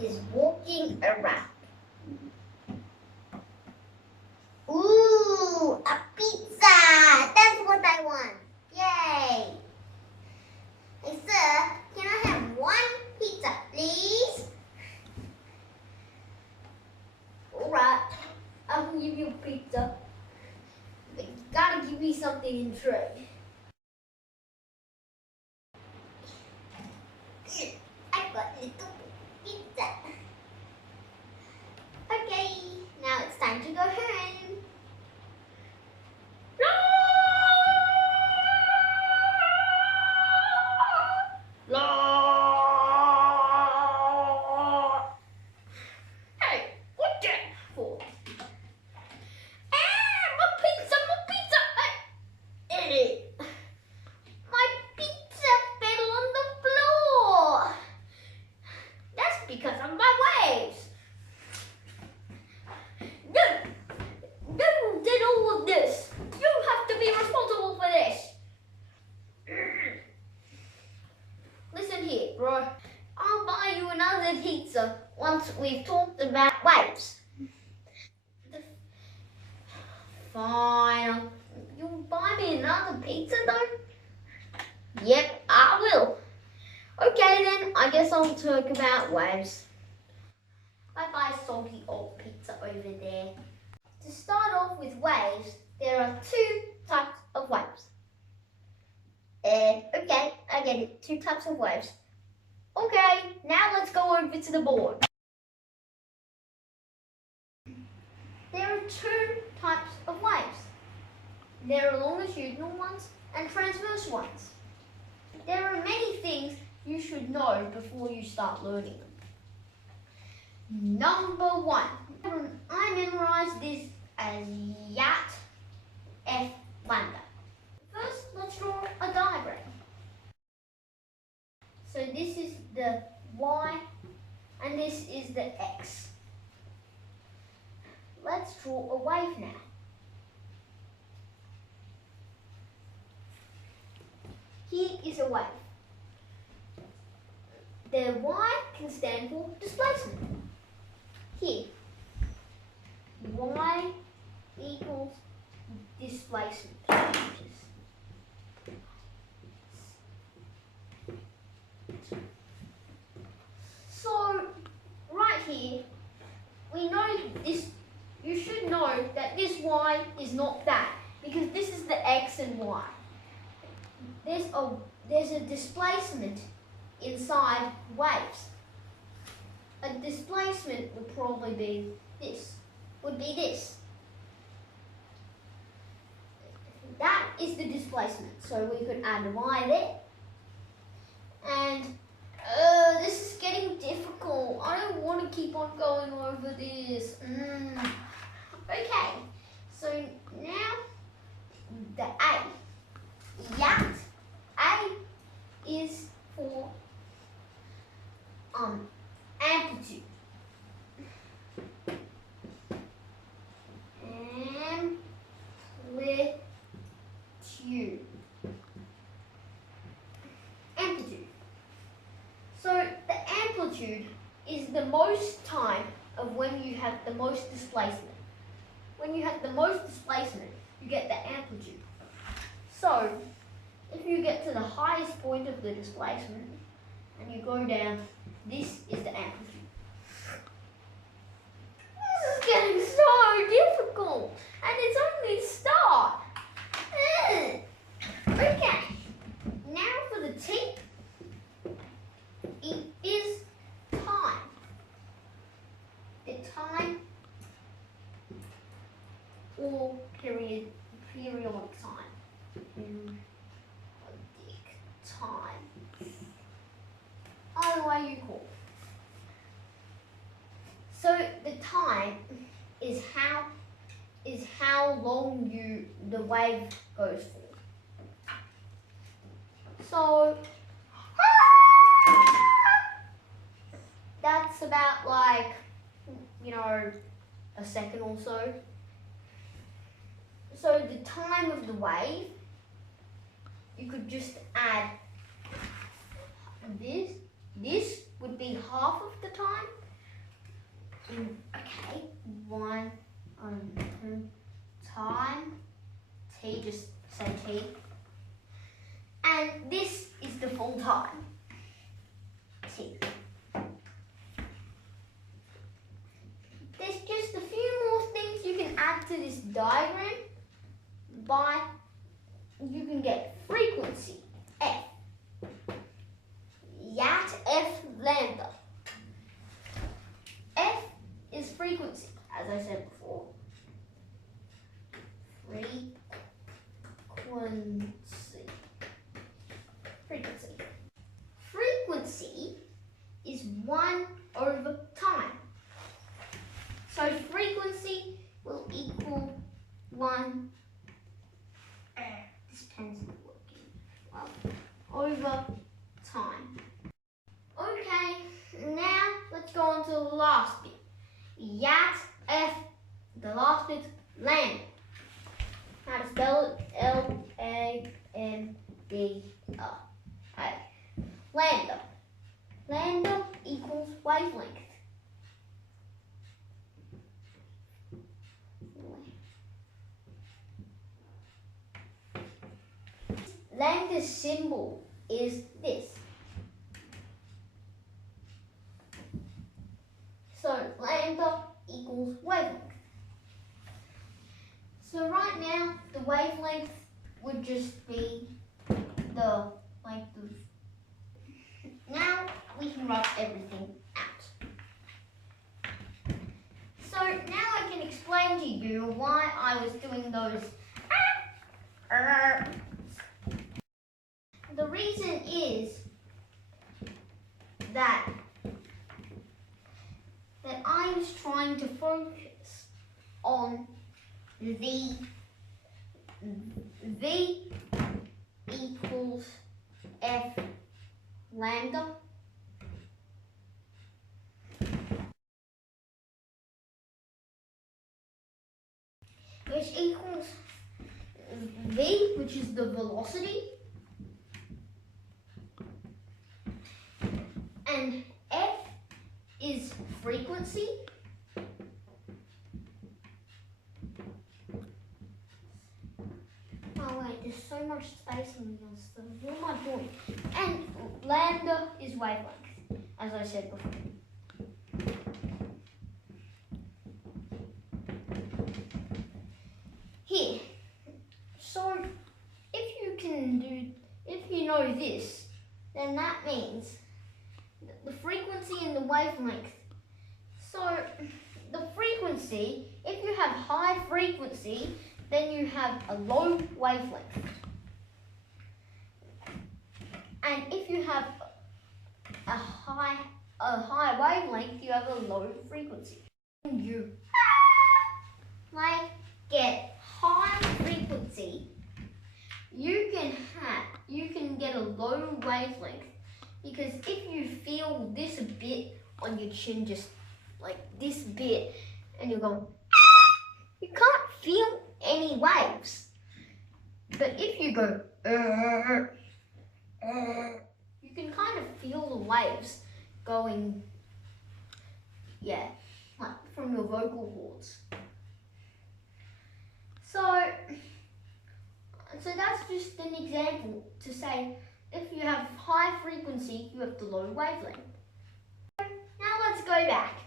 is walking around. Ooh, a pizza! That's what I want. Yay! Hey, sir, can I have one pizza, please? Alright, I will give you a pizza. But you gotta give me something in trade. I got a little pizza. Okay, now it's time to go home. Hey, what's that for? My pizza, my pizza! Hey, my pizza fell on the floor. That's because of my waves. You did all of this. You have to be responsible for this. Listen here, bro. I'll buy you another pizza once we've talked about waves. Fine. You'll buy me another pizza though? Yep, I will. Okay then, I guess I'll talk about waves. I buy salty old pizza over there. To start off with waves, there are two types of waves. Okay, I get it. Two types of waves. Okay, now let's go over to the board. There are two types of waves. There are longitudinal ones and transverse ones. There are many things you should know before you start learning them. Number one, I memorized this as yacht F lambda. First, let's draw a diagram. So this is the Y and this is the X. Let's draw a wave now. Here is a wave. The Y can stand for displacement. Here, Y equals displacement. So, right here, we know this. You should know that this Y is not that, because this is the X and Y. There's a displacement inside waves. A displacement would probably be this. That is the displacement. So we could add a Y there. And this is getting difficult. I don't want to keep on going over this. Okay, so now the A. Yacht. A is for amplitude. Amplitude. So the amplitude is the most time of when you have the most displacement. When you have the most displacement, you get the amplitude. So if you get to the highest point of the displacement and you go down, this is the amplitude. This is getting so difficult, and it's only start. Okay, now for the T. It is time. The time or periodic time. Periodic time. Either way you call. So the time is how long the wave goes for. So that's about like, a second or so. So the time of the wave, you could just add this. This would be half of the time, Okay, 1 on 2 time. T, just say T. And this is the full time. T. There's just a few more things you can add to this diagram. You can get frequency, F. Yat F lambda. F is frequency, as I said before. Frequency is 1 over time. So frequency will equal 1. This pen's not working well. Over time. Okay, now let's go on to the last bit. Yat F, the last bit, lambda. How to spell it? L-A-M-D-A. Lambda. Lambda equals wavelength. Lambda's symbol is this. So lambda equals wavelength. So right now the wavelength would just be the length of. Now we can write everything out. So now I can explain to you why I was doing those. The reason is that I was trying to focus on V equals F lambda. Which equals V, which is the velocity, and F is frequency. Oh wait, there's so much space in this stuff. What am I doing? And lambda is wavelength, as I said before. Here. So if you know this, then that means the frequency and the wavelength. So the frequency, if you have high frequency, then you have a low wavelength. And if you have a high wavelength, you have a low frequency. You get high frequency, you can get a low wavelength, because if you feel this bit on your chin, just like this bit, and you're going, you can't feel any waves. But if you go, you can kind of feel the waves going, yeah, like from your vocal cords. So that's just an example to say if you have high frequency, you have the low wavelength. Now let's go back.